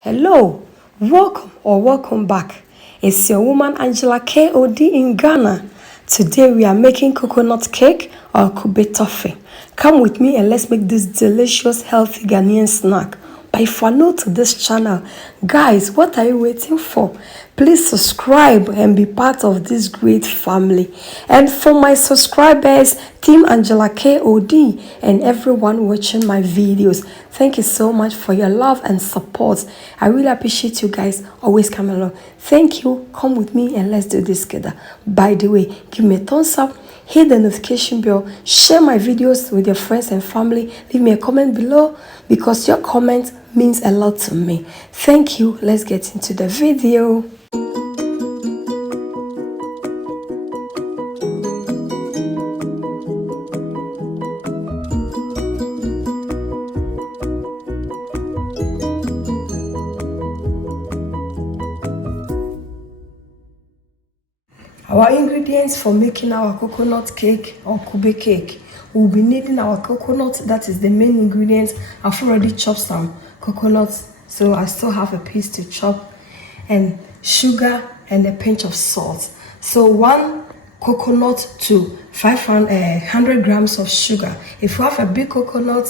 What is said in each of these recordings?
Hello, welcome or welcome back. It's your woman Angela KOD in Ghana. Today we are making coconut cake or Kube Toffee. Come with me and let's make this delicious healthy Ghanaian snack. But if you are new to this channel, guys, what are you waiting for? Please subscribe and be part of this great family. And for my subscribers, Team Angela KOD and everyone watching my videos, thank you so much for your love and support. I really appreciate you guys always coming along. Thank you. Come with me and let's do this together. By the way, give me a thumbs up, hit the notification bell, share my videos with your friends and family, leave me a comment below because your comment means a lot to me. Thank you. Let's get into the video. Our ingredients for making our coconut cake or Kube cake. We'll be needing our coconut, that is the main ingredient. I've already chopped some coconuts, so I still have a piece to chop, and sugar and a pinch of salt. So 1 coconut to 100 grams of sugar. If you have a big coconut,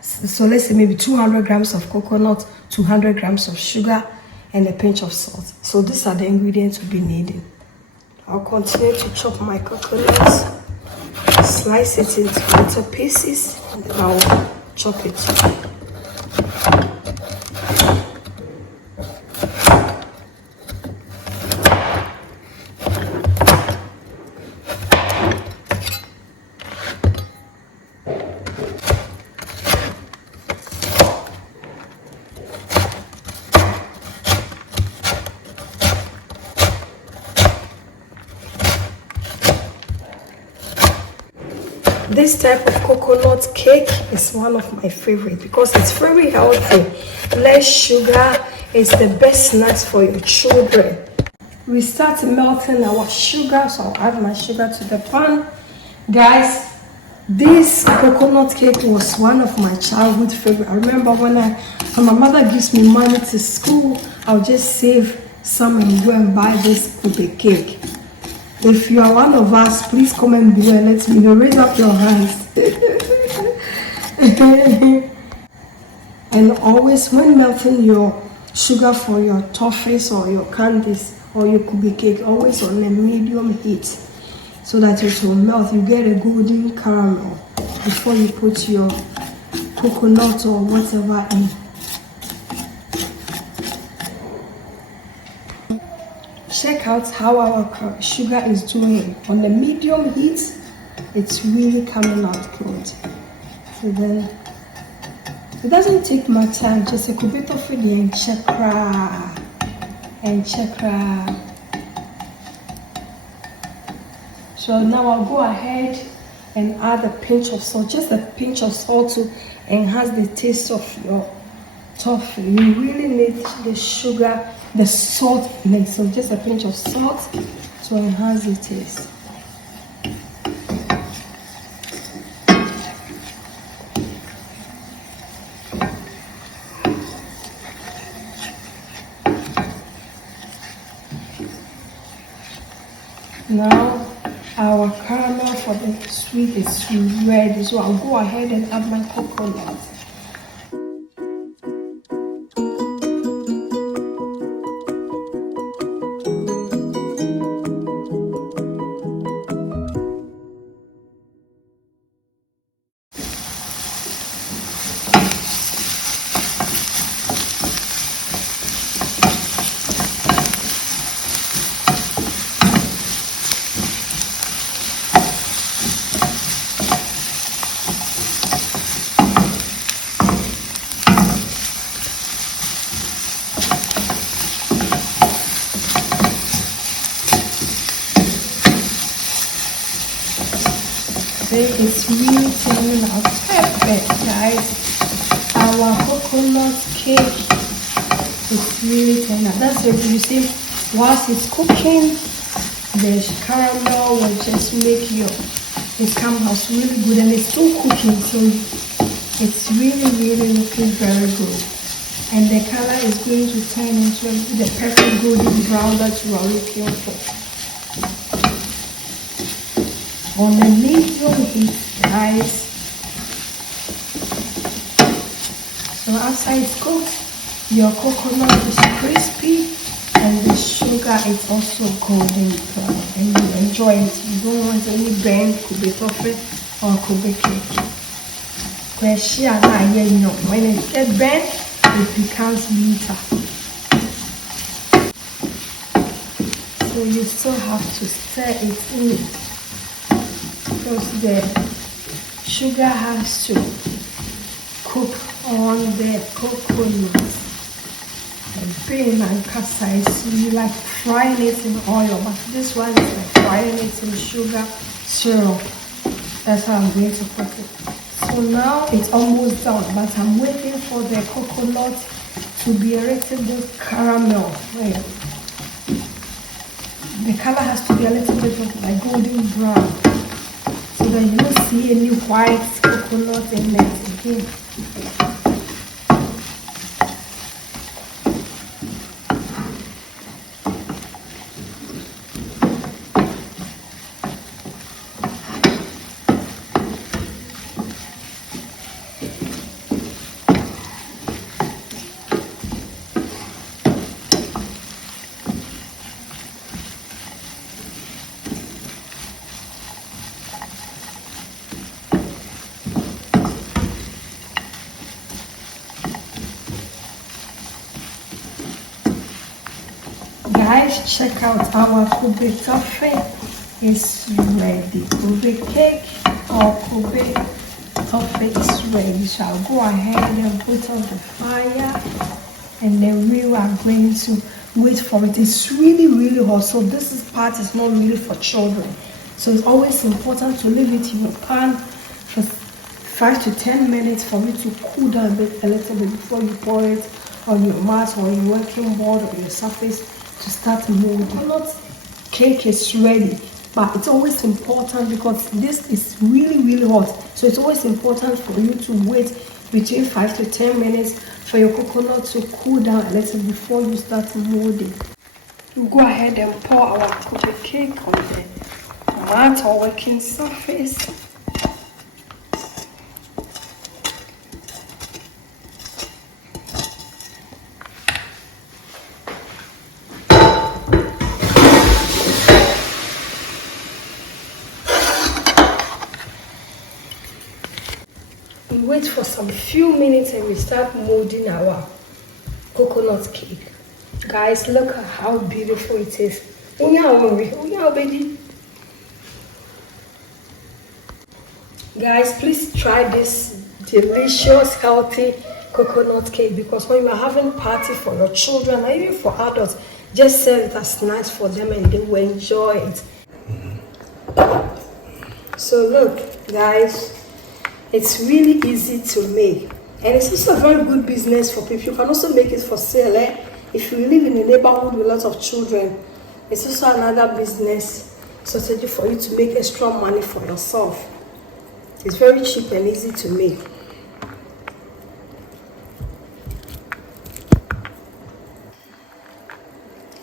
so let's say maybe 200 grams of coconut, 200 grams of sugar, and a pinch of salt. So these are the ingredients we'll be needing. I'll continue to chop my coconuts, slice it into little pieces, and then I'll chop it. This type of coconut cake is one of my favorite because it's very healthy. Less sugar is the best snacks for your children. We start melting our sugar, so I'll add my sugar to the pan. Guys, this coconut cake was one of my childhood favorite. I remember when my mother gives me money to school, I'll just save some and go and buy this Kube cake. If you are one of us, please comment below and let me know. Raise up your hands. And always, when melting your sugar for your toffees or your candies or your Kube cake, always on a medium heat so that it will melt. You get a golden caramel before you put your coconut or whatever in. Check out how our sugar is doing. On the medium heat, it's really coming out good. So then, it doesn't take much time. Just a Kube Toffee and chakra. So now I'll go ahead and add a pinch of salt, just a pinch of salt to enhance the taste of your toffee. You really need the sugar, the salt in it, so just a pinch of salt to enhance the taste. Now our caramel for the sweet is ready, so I'll go ahead and add my coconut. It's really turning out perfect, guys. Our coconut cake is really turning out. That's what you see. Whilst it's cooking, the caramel will just make your it comes out really good, and it's still cooking, so it's really looking very good. and the color is going to turn into the perfect golden brown that you are looking for. On the medium heat, guys. So after it's cooked, your coconut is crispy and the sugar is also golden brown, and you enjoy it. You don't want any burnt Kube Toffee or Kube cake. When it gets burnt, it becomes bitter. So you still have to stir it in because the sugar has to cook on the coconut. And bean and casta is really like frying it in oil, but this one is like frying it in sugar syrup. That's how I'm going to cook it. So now it's almost done, but I'm waiting for the coconut to be a little bit caramel. The color has to be a little bit of like golden brown, so that you don't see any white coconut in it again. Guys, check out our Kube Toffee is ready. Kube cake or Kube Toffee is ready. So I'll go ahead and put on the fire, and then we are going to wait for it. It's really, really hot, so this part is not really for children. So it's always important to leave it in your pan for 5 to 10 minutes for it to cool down a little bit before you pour it on your mat or your working board or your surface to start molding. Coconut cake is ready, but it's always important because this is really, really hot. So it's always important for you to wait between 5 to 10 minutes for your coconut to cool down a little before you start molding. You go ahead and pour our Kube cake on the mat or working surface. We wait for some few minutes and we start molding our coconut cake. Guys, look at how beautiful it is. Guys, please try this delicious, healthy coconut cake, because when you are having a party for your children or even for adults, just serve it as snacks for them and they will enjoy it. So look, guys, it's really easy to make, and it's also a very good business for people. You can also make it for sale. If you live in a neighborhood with lots of children, it's also another business strategy for you to make extra money for yourself. It's very cheap and easy to make.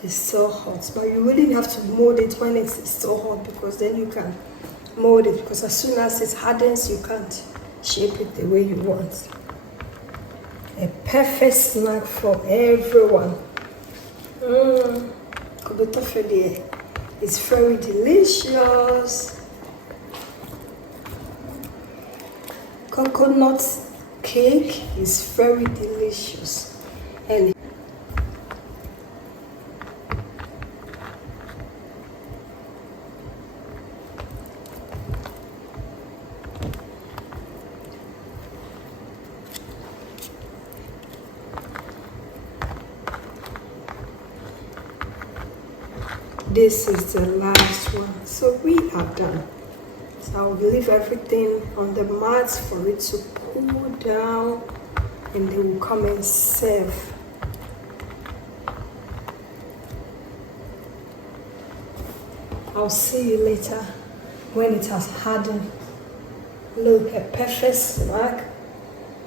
It's so hot, but you really have to mold it when it's so hot, because then you can mold it, because as soon as it hardens, you can't shape it the way you want. A perfect snack for everyone. Kube Toffee, it's very delicious. Coconut cake is very delicious, and this is the last one. So we are done. So I'll leave everything on the mat for it to cool down, and then we'll come and serve. I'll see you later when it has hardened. Look, a perfect snack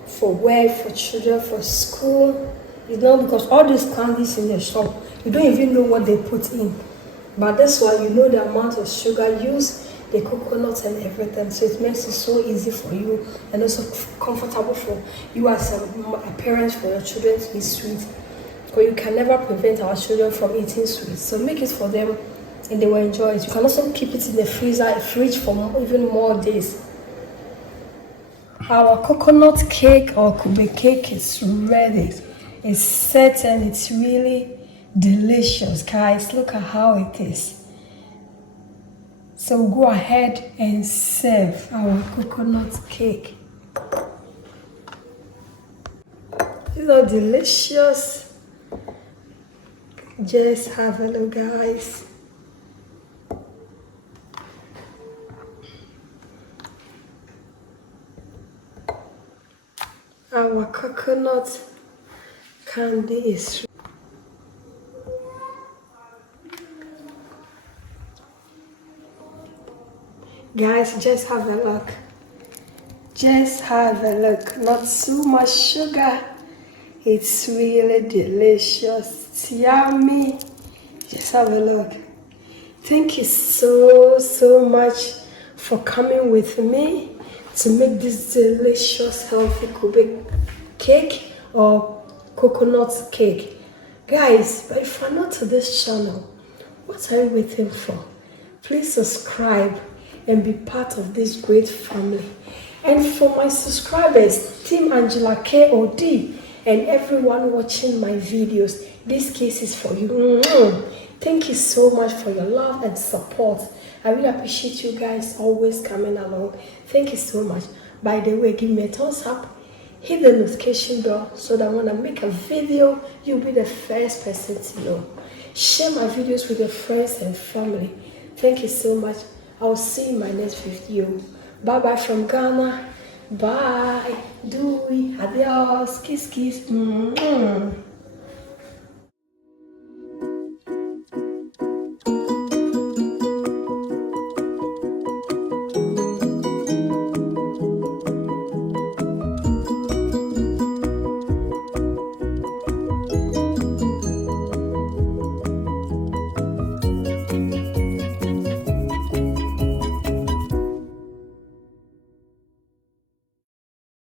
for work, for children, for school. You know, because all these candies in the shop, you don't even know what they put in. But that's why you know the amount of sugar used, the coconut and everything. So it makes it so easy for you and also comfortable for you as a parent for your children to be sweet. Because you can never prevent our children from eating sweets. So make it for them and they will enjoy it. You can also keep it in the fridge for even more days. Our coconut cake or Kube cake is ready. It's set and it's really delicious, guys. Look at how it is. So go ahead and serve our coconut cake. These are delicious. Just have a look, guys. Our coconut candy is guys, just have a look. Just have a look. Not so much sugar. It's really delicious. It's yummy. Just have a look. Thank you so much for coming with me to make this delicious healthy Kube cake or coconut cake. Guys, but if you're not to this channel, what are you waiting for? Please subscribe and be part of this great family. And for my subscribers, Team Angela KOD, and everyone watching my videos, this case is for you. Thank you so much for your love and support. I really appreciate you guys always coming along. Thank you so much. By the way, give me a thumbs up, hit the notification bell so that when I make a video, you'll be the first person to know. Share my videos with your friends and family. Thank you so much. I'll see you in my next video. Bye bye from Ghana. Bye. Doei. Adios. Kiss kiss.